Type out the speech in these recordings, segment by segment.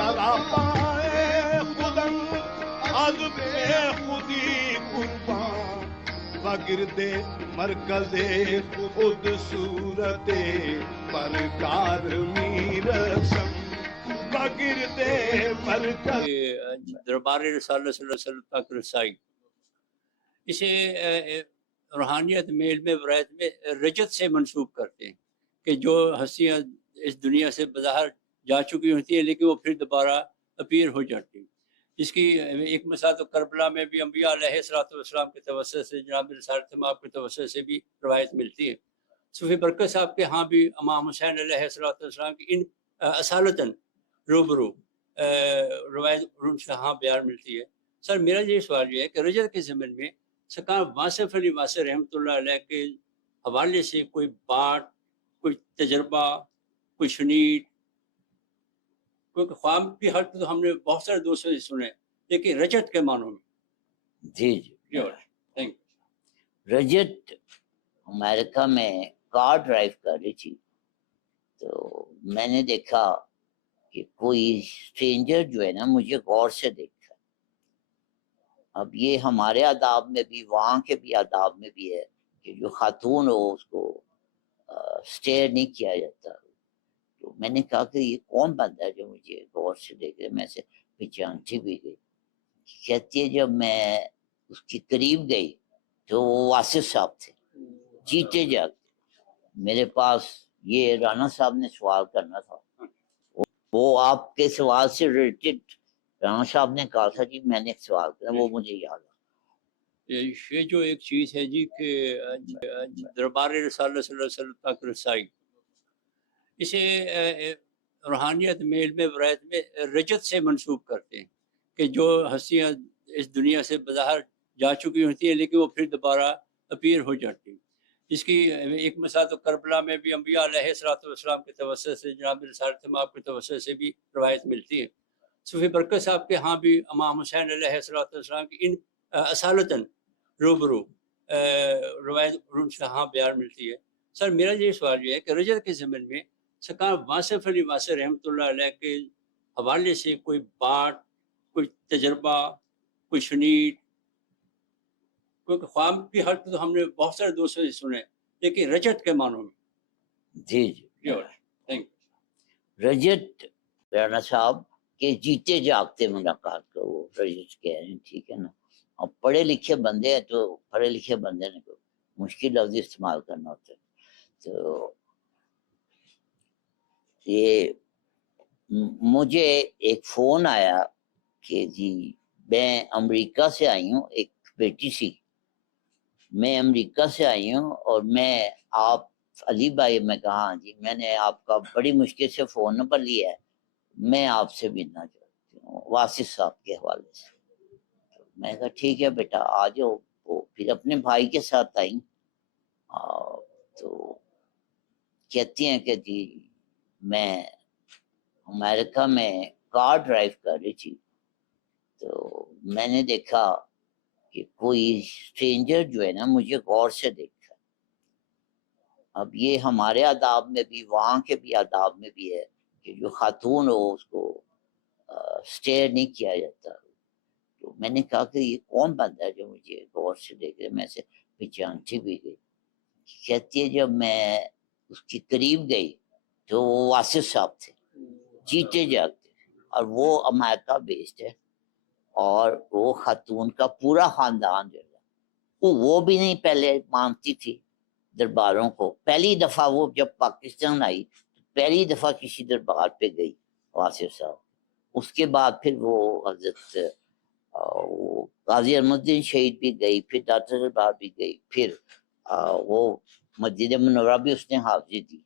سراپائے خودن از بے خودی قربان وگرد مرکز خود صورت پرکار میرسم وگرد مرکز دربار رسالت صلی اللہ علیہ وسلم تک رسائی. اسے روحانیت میں علم ولایت میں رجت سے منسوب کرتے ہیں کہ جو ہستیاں اس دنیا سے بظاہر جا چکی ہوتی ہیں لیکن وہ پھر دوبارہ اپیئر ہو جاتی ہیں. اس کی ایک مثال تو کربلا میں بھی انبیاء علیہ السلام کے توسط سے جناب رسالت مآب کے توسط سے بھی روایت ملتی ہے. صوفی برکت صاحب کے ہاں بھی امام حسین علیہ السلام کی ان اصالتاً روبرو روایت ان سے ہاں بیان ملتی ہے. سر میرا یہ سوال یہ ہے کہ رجت کے زمن میں سرکار واصف علی واصف رحمۃ اللہ علیہ کے حوالے سے کوئی بات، کوئی تجربہ، کوئی شنید، کوئی خواب کی حد تو ہم نے بہت سارے دوستوں سے سنے، لیکن رجت کے معنوں میں جی تھینک یو. رجت امریکہ میں کار ڈرائیو کر رہی تھی تو میں نے دیکھا کہ کوئی اسٹرینجر جو ہے نا مجھے غور سے دیکھا. اب یہ ہمارے آداب میں بھی وہاں کے بھی آداب میں بھی ہے کہ جو خاتون ہو اس کو اسٹیئر نہیں کیا جاتا. تو میں نے کہا کہ یہ کون بندہ ہے جو مجھے غور سے دیکھ رہے. میں سے پہچانتی بھی گئی. کہتی ہے جب میں اس کے قریب گئی تو وہ واصف صاحب تھے جیتے جاگتے. میرے پاس یہ رانا صاحب نے سوال کرنا تھا، وہ آپ کے سوال سے ریلیٹڈ رانا صاحب نے کہا تھا جی میں نے ایک سوال کرا، وہ مجھے یاد ہے. یہ جو ایک چیز ہے جی کہ دربار رسالت صلی اللہ علیہ وسلم تک رسائی، اسے روحانیت میں علم ولایت میں رجت سے منسوب کرتے ہیں کہ جو ہستیاں اس دنیا سے بظاہر جا چکی ہوتی ہیں لیکن وہ پھر دوبارہ اپیئر ہو جاتی ہیں. اس کی ایک مثال تو کربلا میں بھی انبیاء علیہ السلام کے توسط سے جناب رسالت مآب کے توسط سے بھی روایت ملتی ہے. صوفی برکت صاحب کے ہاں بھی امام حسین علیہ السلام کی ان اصالتاً روبرو روایت ان سے ہاں بیان ملتی ہے. سر میرا یہ سوال یہ ہے کہ رجت کے زمن میں سرکار واصف علی واصف رحمۃ اللہ علیہ کے حوالے سے کوئی بات، کوئی تجربہ، کوئی شنید، کوئی خواب کی حد تو ہم نے بہت سارے دوستوں سے سنے، لیکن رجت کے معنوں میں جی تھینک یو. رجت رانا صاحب کے جیتے جاگتے ملاقات کو وہ رجت کہہ رہے ہیں. ٹھیک ہے نا. اب پڑھے لکھے بندے ہیں تو پڑھے لکھے بندے نے کو مشکل لفظ استعمال کرنا ہوتا ہے. تو یہ مجھے ایک فون آیا کہ جی میں امریکہ سے آئی ہوں، ایک بیٹی سی، میں امریکہ سے آئی ہوں اور میں آپ علی بھائی، میں کہا ہاں جی میں نے آپ کا بڑی مشکل سے فون نمبر لیا ہے، میں آپ سے ملنا چاہتی ہوں واصف صاحب کے حوالے سے. میں کہا ٹھیک ہے بیٹا آ جاؤ. وہ پھر اپنے بھائی کے ساتھ آئی. تو کہتی ہیں کہ جی میں امریکہ میں کار ڈرائیو کر رہی تھی تو میں نے دیکھا کہ کوئی اسٹرینجر جو ہے نا مجھے غور سے دیکھا. اب یہ ہمارے آداب میں بھی وہاں کے بھی آداب میں بھی ہے کہ جو خاتون ہو اس کو اسٹیئر نہیں کیا جاتا. تو میں نے کہا کہ یہ کون بندہ ہے جو مجھے غور سے دیکھ رہے. میں سے پہچانتی بھی گئی. کہتی ہے جب میں اس کے قریب گئی تو وہ واصف صاحب تھے جیتے جاگتے، اور وہ امریکہ بیسڈ ہے اور وہ خاتون کا پورا خاندان جو ہے وہ بھی نہیں پہلے مانتی تھی درباروں کو. پہلی دفعہ وہ جب پاکستان آئی پہلی دفعہ کسی دربار پہ گئی واصف صاحب. اس کے بعد پھر وہ حضرت قاضی احمد الدین شہید بھی گئی، پھر ڈاکٹر دربار بھی گئی، پھر وہ مسجد منورہ بھی اس نے حاضری دی.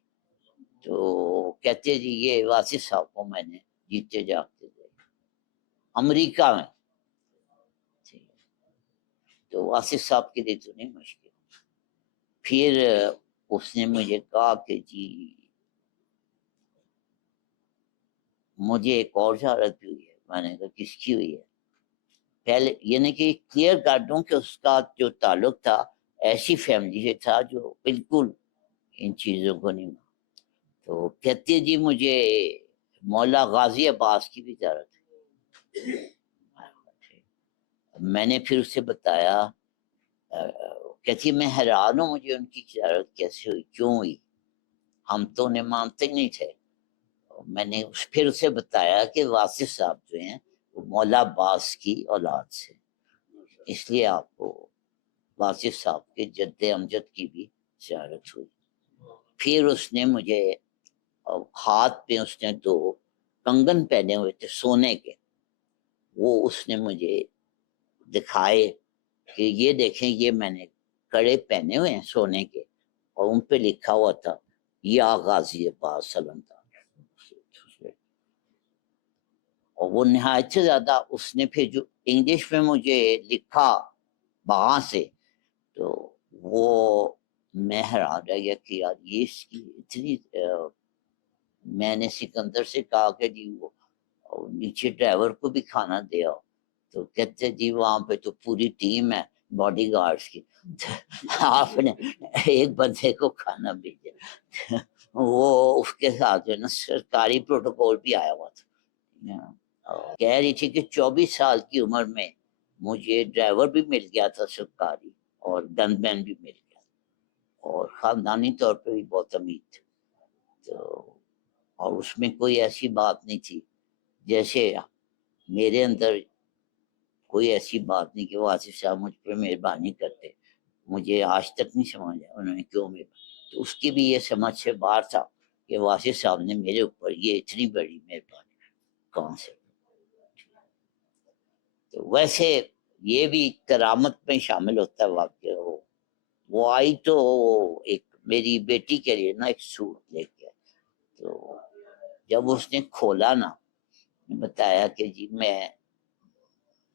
تو کہتے جی یہ واصف صاحب کو میں نے جیتے جاگتے گئے امریکہ میں. تو واصف صاحب کے لیے تو نہیں مشکل. پھر اس نے مجھے کہا کہ جی مجھے ایک اور زیارت بھی ہوئی ہے. میں نے کہا کس کی ہوئی ہے؟ پہلے یعنی کہ کلیئر کر دوں کہ اس کا جو تعلق تھا ایسی فیملی سے تھا جو بالکل ان چیزوں کو نہیں. تو کہتے جی مجھے مولا غازی عباس کی بھی زیارت ہے. میں نے پھر اسے بتایا، کہتی میں حیران ہوں مجھے ان کی زیارت کیسے ہوئی، کیوں ہوئی، ہم تو انہیں مانتے نہیں تھے. میں نے پھر اسے بتایا کہ واصف صاحب جو ہیں وہ مولا عباس کی اولاد سے، اس لیے آپ کو واصف صاحب کے جد امجد کی بھی زیارت ہوئی. پھر اس نے مجھے ہاتھ پہ اس نے 2 کنگن پہنے ہوئے تھے سونے کے، وہ اس نے مجھے دکھائے کہ یہ دیکھیں یہ میں نے کڑے پہنے ہوئے ہیں سونے کے، اور ان پہ لکھا ہوا تھا یا غازی عباس صلی اللہ علیہ وسلم. اور وہ نہایت سے زیادہ اس نے پھر جو انگلش میں مجھے لکھا وہاں سے، تو وہ میں حیران رہ گیا کہ یار یہ اس کی اتنی میں نے سکندر سے کہا کہ جی وہ نیچے ڈرائیور کو بھی کھانا دے آؤ، تو کہتے جی وہاں پہ تو پوری ٹیم ہے باڈی گارڈز کی، آپ نے ایک بندے کو کھانا بھیجا. وہ اس کے ساتھ جو ہے نا سرکاری پروٹوکول بھی آیا ہوا تھا. کہہ رہی تھی کہ 24 سال کی عمر میں مجھے ڈرائیور بھی مل گیا تھا سرکاری، اور گن مین بھی مل گیا، اور خاندانی طور پہ بھی بہت امیر تھے. تو اور اس میں کوئی ایسی بات نہیں تھی جیسے میرے اندر کوئی ایسی بات نہیں کہ واصف صاحب مجھ پہ مہربانی کرتے. مجھے آج تک نہیں سمجھ آیا انہوں نے کیوں تو اس کی بھی یہ سمجھ سے باہر تھا کہ واصف صاحب نے میرے اوپر یہ اتنی بڑی مہربانی کہاں سے. تو ویسے یہ بھی کرامت میں شامل ہوتا ہے واقعہ. وہ آئی تو ایک میری بیٹی کے لیے نا ایک سوٹ لے کے، تو جب اس نے کھولا نا بتایا کہ جی میں،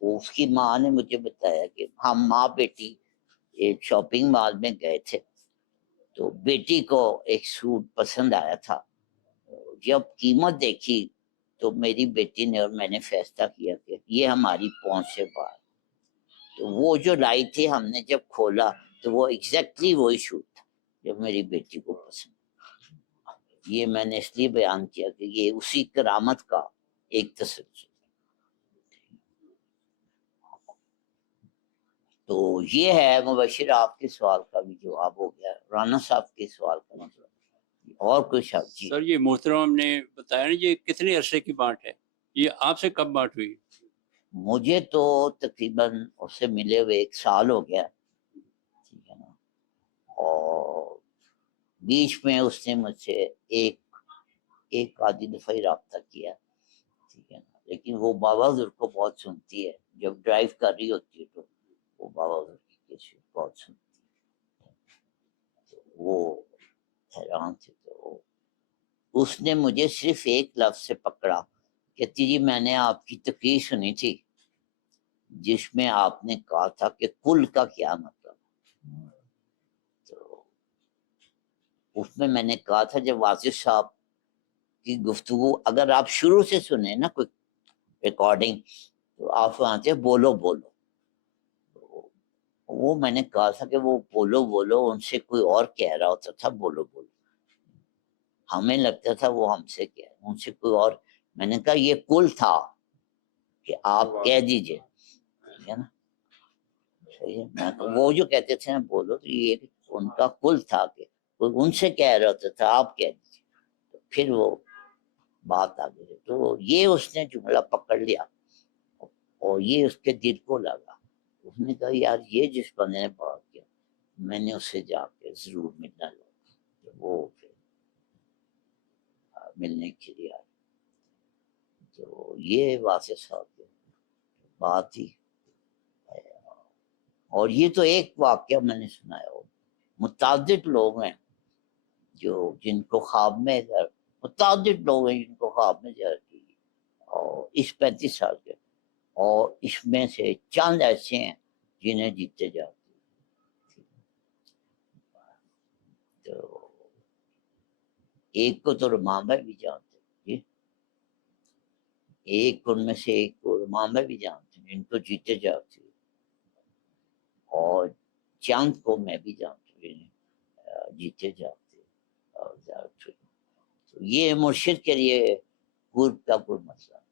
اس کی ماں نے مجھے بتایا کہ ہم ماں بیٹی ایک شاپنگ مال میں گئے تھے، تو بیٹی کو ایک سوٹ پسند آیا تھا. جب قیمت دیکھی تو میری بیٹی نے اور میں نے فیصلہ کیا کہ یہ ہماری پہنچ سے باہر. تو وہ جو لائی تھی ہم نے جب کھولا تو وہ ایگزیکٹلی وہی سوٹ تھا جو میری بیٹی کو پسند. یہ میں نے اس لیے بیان کیا کہ یہ اسی کرامت کا ایک تسلسل. تو یہ ہے مبشر، آپ کے سوال کا بھی جواب ہو گیا. رانا صاحب کے سوال کا مطلب اور کوئی شخص؟ جی سر، یہ محترم نے بتایا نا یہ کتنے عرصے کی بات ہے، یہ آپ سے کب بات ہوئی؟ مجھے تو تقریباً اس سے ملے ہوئے 1 سال ہو گیا، ٹھیک ہے نا. اور بیچ میں اس نے مجھ سے ایک آدھی دفعہ ہی رابطہ کیا، ٹھیک ہے نا. لیکن وہ بابا حضور کو بہت سنتی ہے، جب ڈرائیو کر رہی ہوتی ہے تو وہ بابا حضور کی کیسٹ بہت سنتی ہے. وہ حیران تھے. تو اس نے مجھے صرف ایک لفظ سے پکڑا، کہتی جی میں نے آپ کی تقریر سنی تھی جس میں آپ نے کہا تھا کہ کل کا کیا مطلب. تو اس میں نے کہا تھا جب واصف صاحب کی گفتگو اگر آپ شروع سے سنیں نا کوئی ریکارڈنگ، تو آپ وہاں سے بولو بولو. وہ میں نے کہا تھا کہ وہ بولو بولو ان سے کوئی اور کہہ رہا ہوتا تھا بولو بولو، ہمیں لگتا تھا وہ ہم سے کہہ ان سے کوئی اور. میں نے کہا یہ کل تھا کہ آپ کہہ دیجئے، ٹھیک ہے نا. صحیح ہے. وہ جو کہتے تھے نا بولو، تو یہ ان کا کل تھا کہ کوئی ان سے کہہ رہا ہوتا تھا آپ کہہ دیجیے. تو پھر وہ بات آگے. تو یہ اس نے جملہ پکڑ لیا اور یہ اس کے دل کو لگا. اس نے کہا یار یہ جس بندے نے بات کیا میں نے اسے جا کے ضرور ملنا لوں. وہ پھر ملنے کے لیے آئے. تو یہ واصف صاحب کی بات تھی. اور یہ تو ایک واقعہ میں نے سنایا. متعدد لوگ ہیں جو جن کو خواب میں متعدد لوگ ہیں جن کو خواب میں زیارت کی، اور اس 35 سال کے، اور اس میں سے چند ایسے ہیں جنہیں جیتے جاتے. تو ایک کو تو رمان بھائی بھی جانتے جی، ایک ان میں سے ایک کو رمان بھائی بھی جانتے جن کو جیتے جاتے، اور چاند کو میں بھی جانتا ہوں جنہیں جیتے جاتے. اور تو یہ مرشد کے لیے کوئی مسئلہ